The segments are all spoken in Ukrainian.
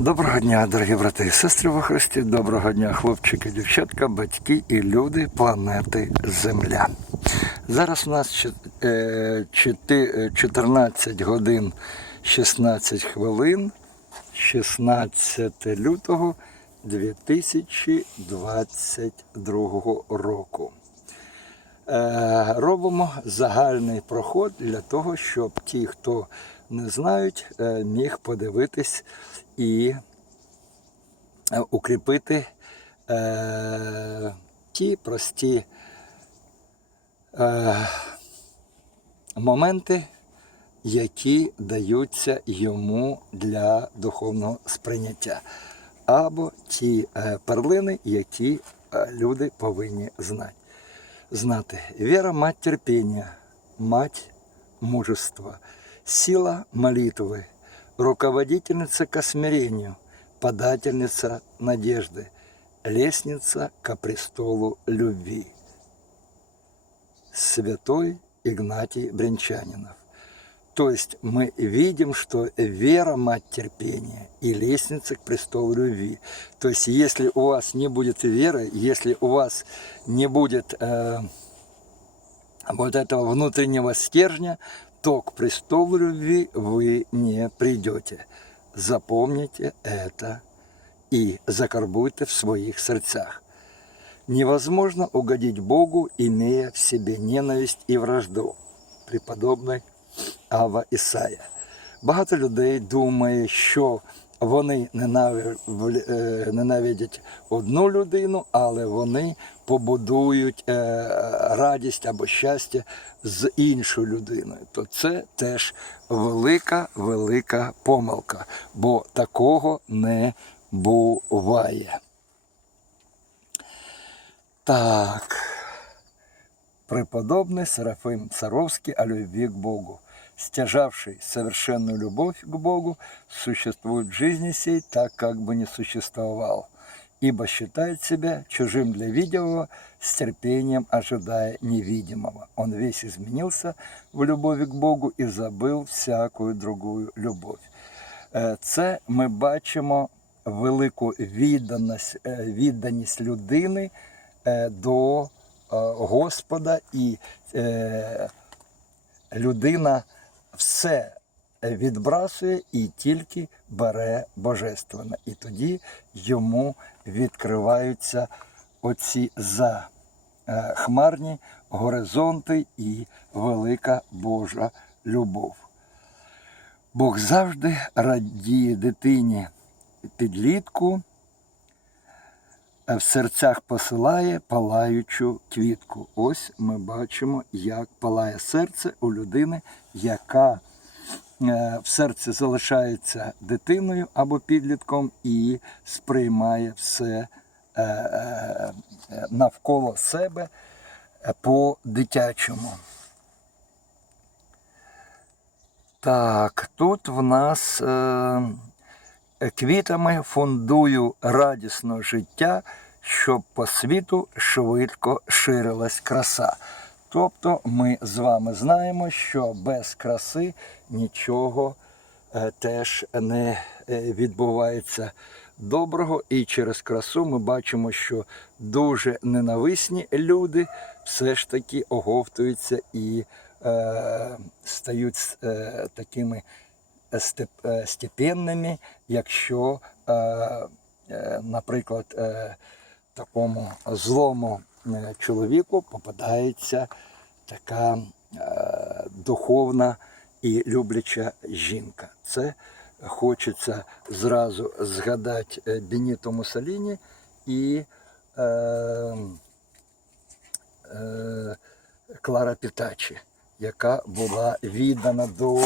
Доброго дня, дорогі брати і сестри во Христі. Доброго дня, хлопчики, дівчатка, батьки і люди планети Земля. Зараз у нас чет- е, чти- е, 14 годин 16 хвилин, 16 лютого 2022 року. Е, робимо загальний проход для того, щоб ті, хто не знають, е, міг подивитись і е, укріпити ті прості моменти, які даються йому для духовного сприйняття, або ті перлини, які люди повинні знати знати. Вера – мать терпения, мать мужества, сила молитвы, руководительница к смирению, подательница надежды, лестница ко престолу любви. Святой Игнатий Брянчанинов. То есть мы видим, что вера – мать терпения и лестница к престолу любви. То есть если у вас не будет веры, если у вас не будет э, вот этого внутреннего стержня, то к престолу любви вы не придете. Запомните это и закарбуйте в своих сердцах. Невозможно угодить Богу, имея в себе ненависть і вражду. Преподобний Ава Ісая. Багато людей думає, що вони е, ненавидять одну людину, але вони побудують е, радість або щастя з іншою людиною. То це теж велика, велика помилка, бо такого не буває. Так. Преподобный Серафим Саровский о любви к Богу, стяжавший совершенную любовь к Богу, существует в жизни сей так, как бы не существовал, ибо считает себя чужим для видимого, с терпением ожидая невидимого. Он весь изменился в любові к Богу і забыл всякую другую любовь. Е, Це ми бачимо велику відданість, е, відданість людини е, до е, Господа, і людина все відбрасує і тільки бере божественне. І тоді йому відкриваються оці за е, горизонти і велика Божа любов. Бог завжди радіє дитині підлітку, в серцях посилає палаючу квітку. Ось ми бачимо, як палає серце у людини, яка е, в серці залишається дитиною або підлітком і сприймає все е, е, е, навколо себе е, по-дитячому. Так, тут в нас е, квітами фондую радісного життя, щоб по світу швидко ширилась краса. Тобто ми з вами знаємо, що без краси нічого е, теж не е, відбувається доброго, і через красу ми бачимо, що дуже ненависні люди все ж таки оговтуються і е, стають е, такими степенними, якщо, е, е, наприклад, е, такому злому е, чоловіку попадається така е, духовна і любляча жінка. Це хочеться зразу згадати е, Беніто Муссоліні і е, е, Клара Пітачі, яка була віддана до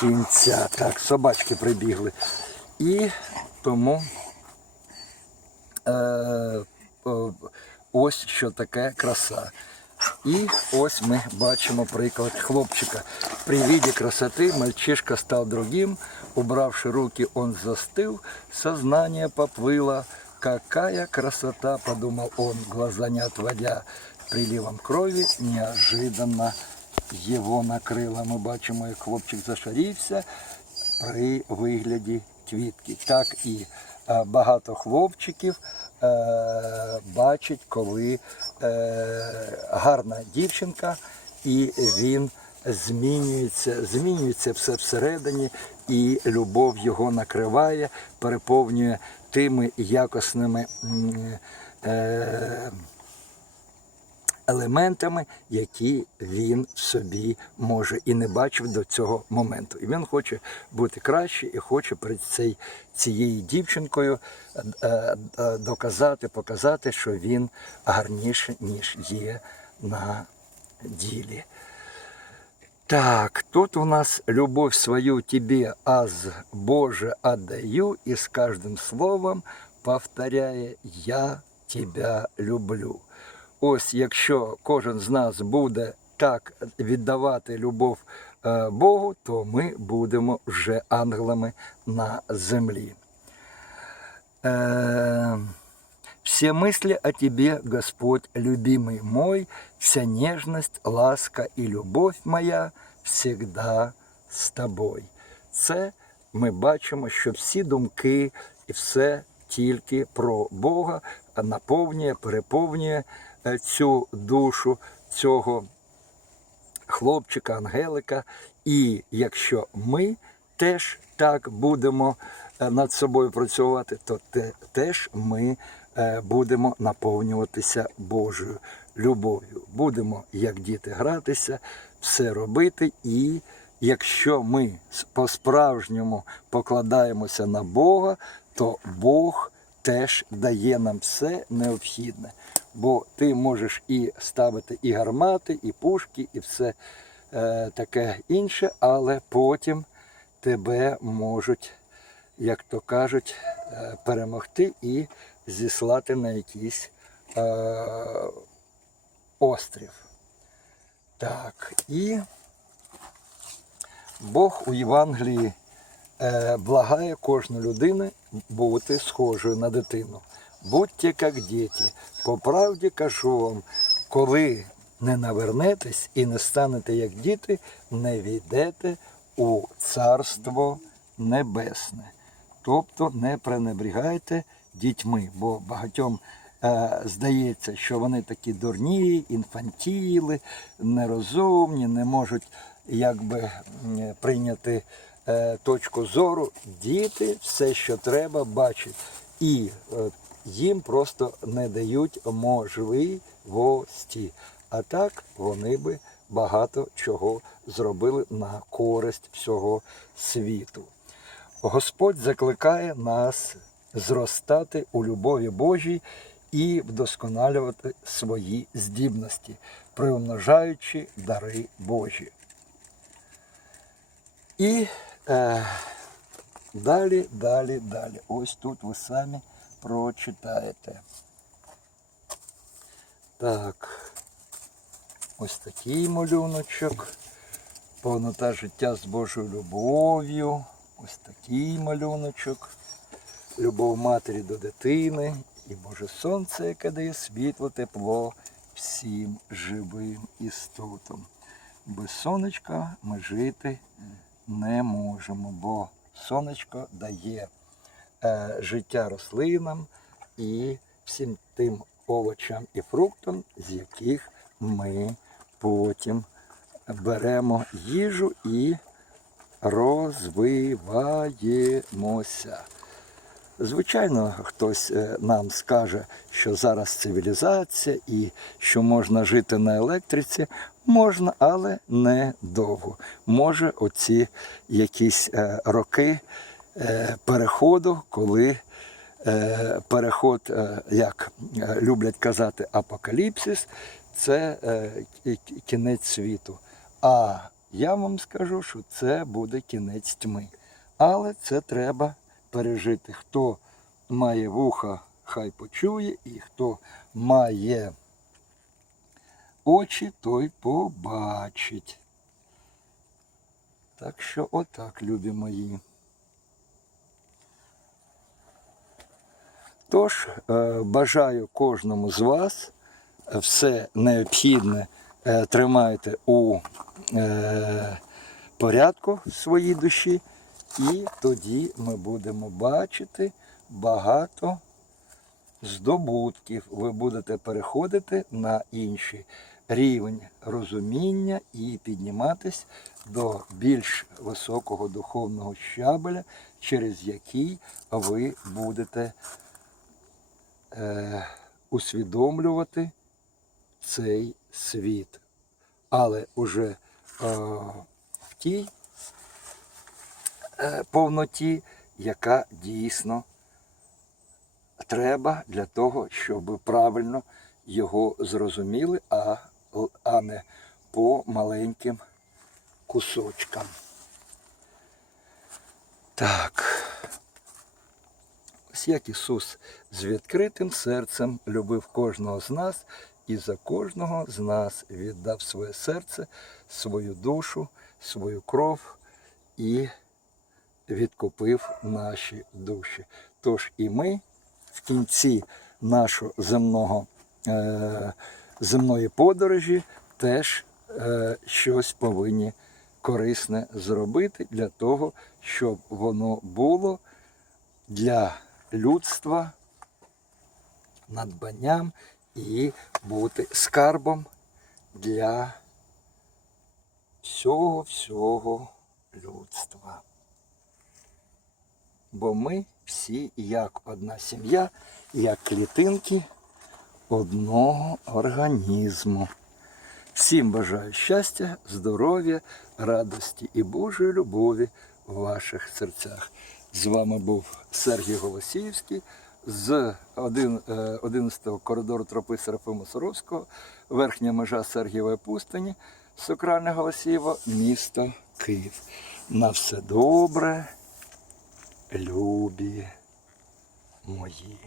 кінця. Так, собачки прибігли. І тому е, е, ось що таке краса. І ось ми бачимо приклад хлопчика. При виде красоты мальчишка стал другим, убравши руки, он застыл, сознание поплыло. Какая красота, подумал он, глаза не отводя, приливом крови неожиданно його накрило. Ми бачимо, як хлопчик зашарівся при вигляді квітки, так і е, багато хлопчиків е, бачить, коли е, гарна дівчинка, і він змінюється, змінюється все всередині, і любов його накриває, переповнює тими Е, елементами, які він собі може і не бачив до цього моменту. І він хоче бути краще і хоче перед цей, цією дівчинкою е, е, доказати, показати, що він гарніше, ніж є на ділі. Так, тут у нас любовь свою тебе, аз Боже отдаю, и с каждым словом повторяє Я тебя люблю. Ось якщо кожен з нас буде так віддавати любов е, Богу, то ми будемо вже ангелами на землі. Е, все мысли о тебе, Господь, любимый мой, вся нежность, ласка и любовь моя всегда з тобою. Це ми бачимо, що всі думки і все тільки про Бога наповнює, переповнює цю душу цього хлопчика, ангелика. І якщо ми теж так будемо е, над собою працювати, то те, теж ми е, будемо наповнюватися Божою любов'ю. Будемо, як діти, гратися, все робити. І якщо ми по-справжньому покладаємося на Бога, то Бог теж дає нам все необхідне. Бо ти можеш і ставити і гармати, і пушки, і все е, таке інше, але потім тебе можуть, як то кажуть, е, перемогти і зіслати на якийсь е, острів. Так, і Бог у Євангелії е, благає кожну людину бути схожою на дитину. Будьте як діти. По правді кажу вам, коли не навернетесь і не станете як діти, не війдете у Царство Небесне. Тобто не пренебрігайте дітьми, бо багатьом е, здається, що вони такі дурні, інфантіли, нерозумні, не можуть якби прийняти е, точку зору. Діти все, що треба, бачать. І е, їм просто не дають можливості. А так вони би багато чого зробили на користь всього світу. Господь закликає нас зростати у любові Божій і вдосконалювати свої здібності, приумножаючи дари Божі. І е, далі, далі, далі. Ось тут ви самі прочитаєте. Так, ось такий малюночок. Повнота життя з Божою любов'ю. Ось такий малюночок. Любов матері до дитини і Боже Сонце, яке дає світло, тепло всім живим істотам. Без сонечка ми жити не можемо, бо сонечко дає життя рослинам і всім тим овочам і фруктам, з яких ми потім беремо їжу і розвиваємося. Звичайно, хтось е, нам скаже, що зараз цивілізація і що можна жити на електриці, можна, але не довго. Може, оці якісь е, роки е, переходу, коли е, переход, е, як е, люблять казати, апокаліпсис, це е, кі- кі- кінець світу. А я вам скажу, що це буде кінець тьми. Але це треба пережити. Хто має вуха, хай почує, і хто має очі, той побачить. Так що отак, любі мої. Тож, е, бажаю кожному з вас все необхідне е, тримайте у е, порядку своїй душі І тоді ми будемо бачити багато здобутків. Ви будете переходити на інший рівень розуміння і підніматись до більш високого духовного щабеля, через який ви будете е, усвідомлювати цей світ. Але уже е, в тій е, повноті, яка дійсно треба для того, щоб правильно його зрозуміли, а, а не по маленьким кусочкам. Так. Як Ісус з відкритим серцем любив кожного з нас і за кожного з нас віддав своє серце, свою душу, свою кров і відкупив наші душі. Тож і ми в кінці нашого земного, е, земної подорожі теж е, щось повинні корисне зробити для того, щоб воно було для людства надбанням і бути скарбом для всього всього людства. Бо ми всі як одна сім'я, як клітинки одного організму. Всім бажаю щастя, здоров'я, радості і Божої любові в ваших серцях. З вами був Сергій Голосіївський з 11-го коридору тропи Серафима Соровського, верхня межа Сергієвої пустині, Сокральне Голосієво, місто Київ. На все добре, любі мої.